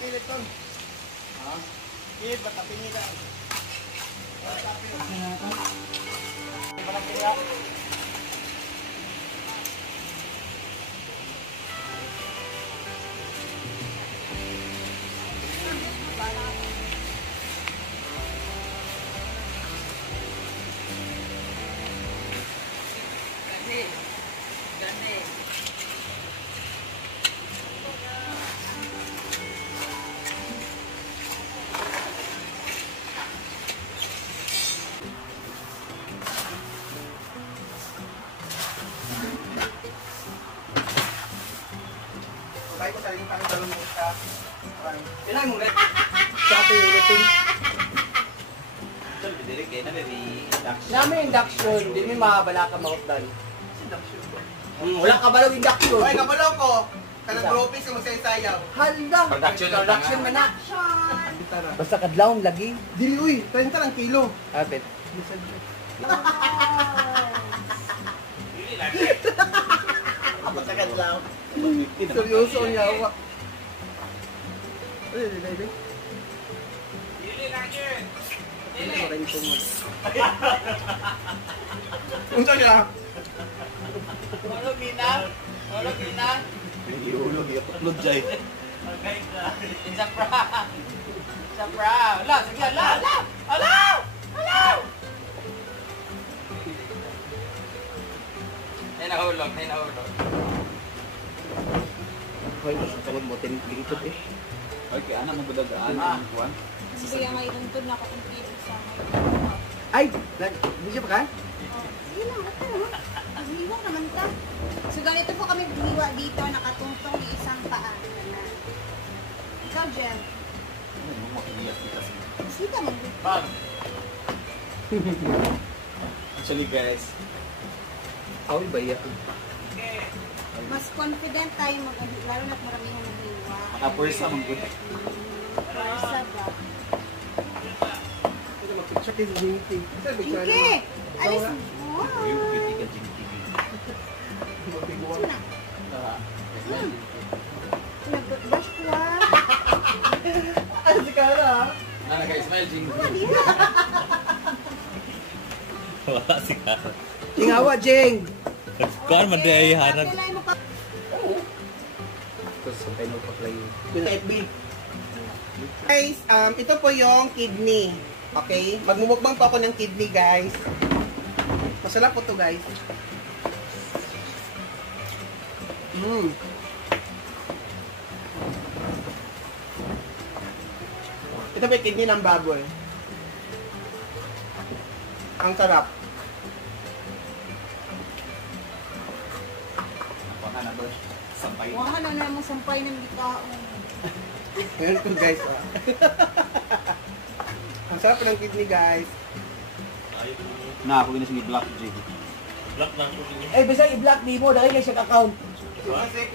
pilit to. Ha? Pilit, ba't napinilan? Kaya ko sarili kami dalong mo sa ilan mo rin? Sa ating routine. Ito, bidilig kayo na may induction. Namin induction, hindi may makabala ka mautdan. Induction ba? Wala kabalaw induction. Ay, kabalaw ko. Kanang gropis ka magsayaw. Hala! Production man na. Basta kadlawang lagi. Dili, uy. 30 lang kilo. Abet. Basta kadlaw. Seryoso ang yawa. Ay, baby. Dili lang yun! Unsa siya? Ulog ina! Ulog ina! Iulog yung tuklod dyan. Okay, isa pra! Isa pra! Ala! Sige! Ala! Ala! Ala! Ala! May nahulog! May nahulog! Hoy, tawag mo, tinitod eh. Okay, anak mo badagaan. Juan? Sige, nga iluntod na ako kung pili sa ngayon. Ay! Hindi siya pa ka? Sige lang, ito. Nagliwa naman ka. So, ganito po kami bumiwa dito, nakatungtong ni isang paa. Ikaw, Jem. Ano mo makiyak kita sa Sita mo. Pag! Actually guys, Awi ba yan? Mas confident tayo lalo na't maramihan ng liwa. makapursa mong good. Parsa ba? Ito mag-picture kayo sa meeting. Ito picture Inke! Alis mo! Yung pretty ka jing-jing. Sino na? Nag-dash ko ah. Ano si Kara? Na nag-smile jing. Wala si Kara. Tingawa, Jeng! Kuan man day hanap. Kapilay mo pa. Ito sa tayo pa-play. Sa FB. Guys, ito po yung kidney. Okay? Magmumukbang po ako ng kidney, guys. Masarap po to, guys. Ito po yung kidney ng baboy. Ang sarap. Napaka na ba? Sampay. Wahan na namang sampay ng bitaon. Ngayon ko, guys. Ang sarap po ng kidney, guys. Na ako ginis ni Black J. Black na ko niya. Eh, bisa i-block di mo. Dahil kayo siya account.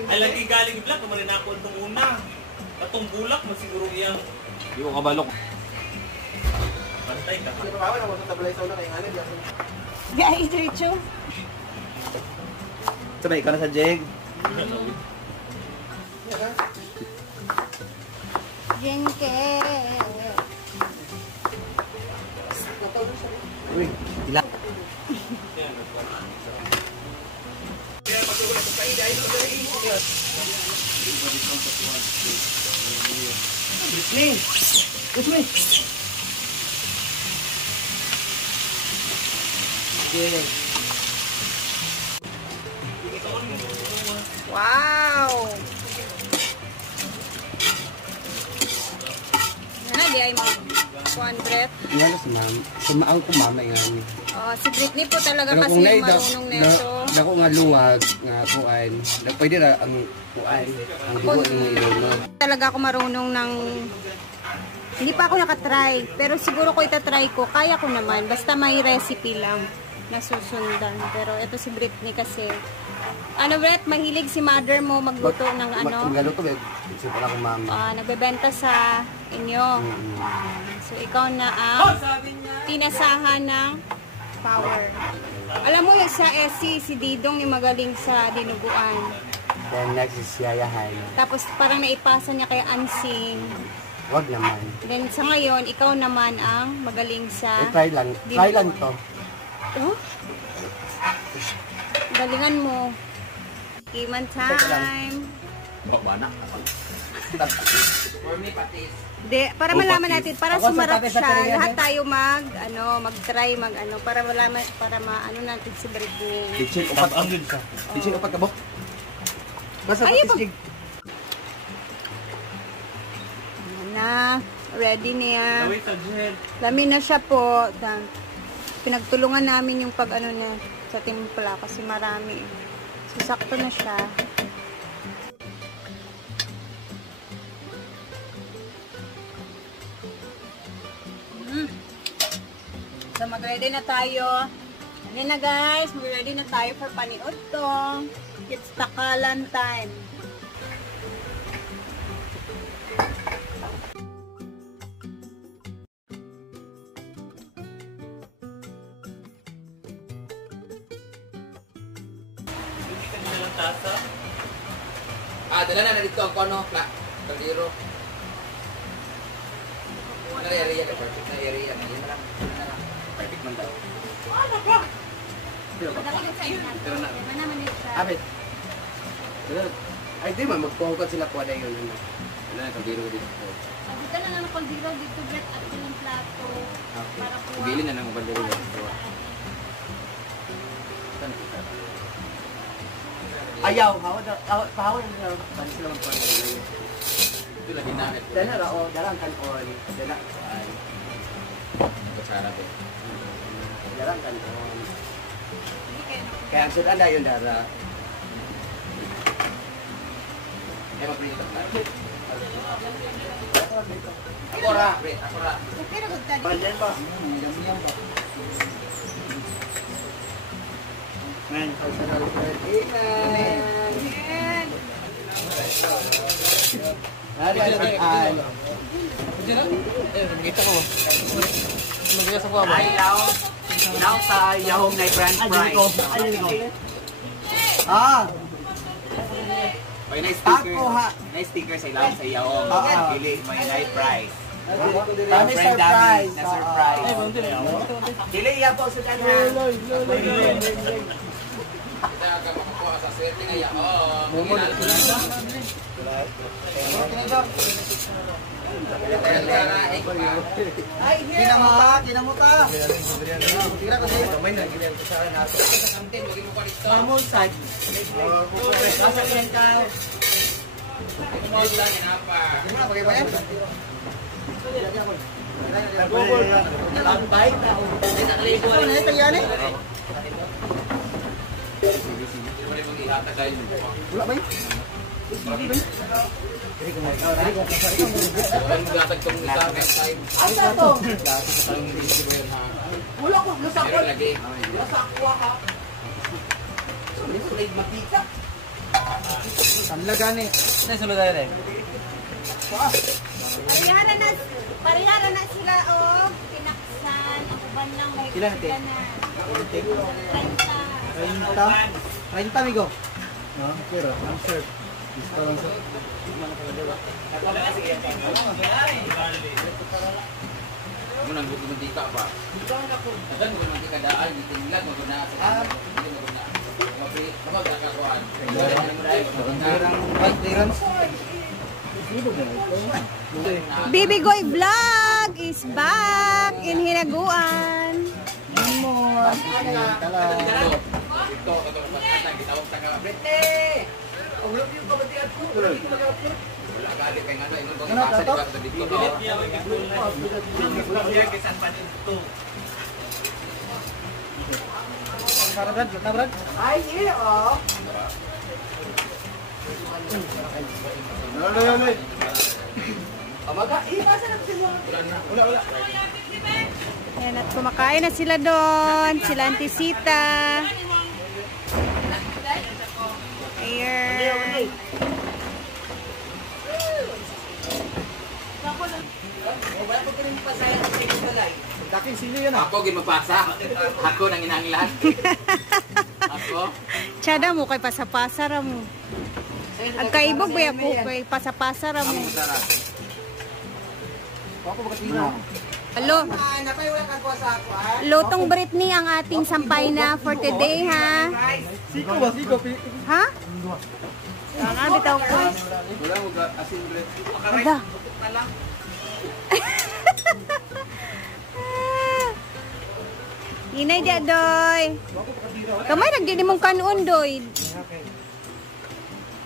Ay lagi galing black naman rin ako itong una. Katong bulak man siguro iyang Di ko kabalo. pantay ka. Hindi pa bawal ako sa tablay sa una kay Hana. Guys, Richo. Sabay ka na sa Jeng. Jenke. Uy, ilan? Britney! Britney! Okay. Wow! Ano, di ay mga 200. Yan si ma'am. Sumaaw ko mama yan. Si Britney po talaga kasi yung marunong neto. Dako nga luwag nga kuan. Pwede na ang kuan. Ang dugo ng ilong. Talaga ako marunong ng... Hindi pa ako nakatry. Pero siguro ko itatry ko. Kaya ko naman. Basta may recipe lang na susundan. Pero ito si Britney kasi... Ano, Brett? Mahilig si mother mo magluto ng ano? Magluto ko. Isa pala ko mama. Nagbebenta sa inyo. So, ikaw na ang tinasahan ng power. Alam mo, sa SC, si Didong yung magaling sa dinuguan. Then nagsisiyayahan. Tapos parang naipasa niya kay Ansing. Wag naman. Then sa ngayon, ikaw naman ang magaling sa... Try lang. Try lang to. Oh? Galingan mo. Iman time. Baba na. For me, patis. Para malaman natin, para Ako sa sumarap tabi sa siya, kanya, lahat eh. tayo mag-try, para malaman, para maano natin si Britney. Teaching upat ang yun siya. Teaching upat ka bo. Basta Ay, patis jig. Ayan na, ready niya. Wait, Jed. Lami na siya po. Pinagtulungan namin yung pag-ano niya sa timpla kasi marami. So, sakto na siya. So, mag-ready na tayo. Ano na guys, mag-ready na tayo for paniudtong. It's takalan time. Hindi ka nila ng tasa. Dala na dito ang kono. Kaldero. Na area ka, perfect na area. Yan lang. Perfect man daw. Pero na. Abit. Ay, di man. Magpuhukat sila kuha na yun. Wala na kaldero dito. Dito na lang ang dito, Brett, at yung plato. Para po. Pagili na ng kaldero dito. Ayaw. Pahawan na. Paano sila magpapalagay? Ito lagi na. Dala rao. Dala ang kanon. Dala. Kutsara ba? Dala ang kanon. Kaya ang sudan na yun, Dara. Ay, magprinit na. Ako ra, Brett. Ako ra. Banyan ba? Man, cultural Ferdinand. Ano yan? Ilaw sa Yahong na Grand Prize. Ah! May nice sticker. Ako, ha? Nice sticker sa ilaw sa Yahong. Pili, may nice prize. Kami surprise. Na surprise. Pili iya po sa kanhan. Kita ka makakuha sa swerte na Yahong. Kinamo ka. Tira ko din. Mamol side. Basta yan ka. Gimana pakai banyak? Tambay na. Ano na ito yan eh? Wala ba yun? Asa to? Wala ko, lusakot. Lusakwa ka. Sulay makita. Samlagan eh. Saan sulugan eh? Parihara na sila, oh. Pinaksan. Ang uban lang may Sila natin? na. 30, amigo. Pero, ang serve. Gusto lang sa... Mo nang gusto mantika pa. Adan mo mantika daan dito nila mo na sa. Kapag kakakuan. Bibi Goy Vlog is back in Hinaguan. Ito gitawag ta ka Brete. Ang love you kabatian ko. Wala gali kay ngano ingon bang ipasa di ba dito. Pilit niya may gatulan. Niya kisan pa dito. Brad. Ay, here, oh. No. Amaga, ipasa na sila. Wala. Ayan, at kumakain na sila doon. Sila Auntie Sita. Ayan. Daking sino yun ah? Ako gid magpasa. Ako nang inanglan. Ako. Tsada mo kay pasapasa ra mo. Agkaibog ba ako kay pasa-pasa ra mo. Ako bakatira. Alo. Napay wala kang kuha sa ako, ha? Lutong Britney ang ating sampay na for today, ha? Siko ba? Siko. Ha? Tanga, bitaw ko. Wala mo ga asin bread. Ada. Inay dia, Doy. Kamay, nagdini mong kanuon, Doy.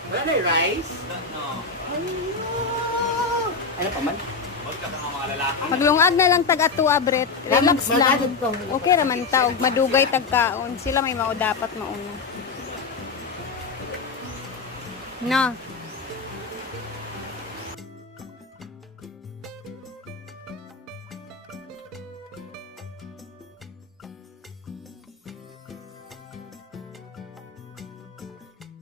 Wala na yung rice? Ano pa man? Paglungag na lang tag-atua, Bret. Relax lang. Okay raman ta, og madugay tagkaon. Sila may mao dapat mauna. Na.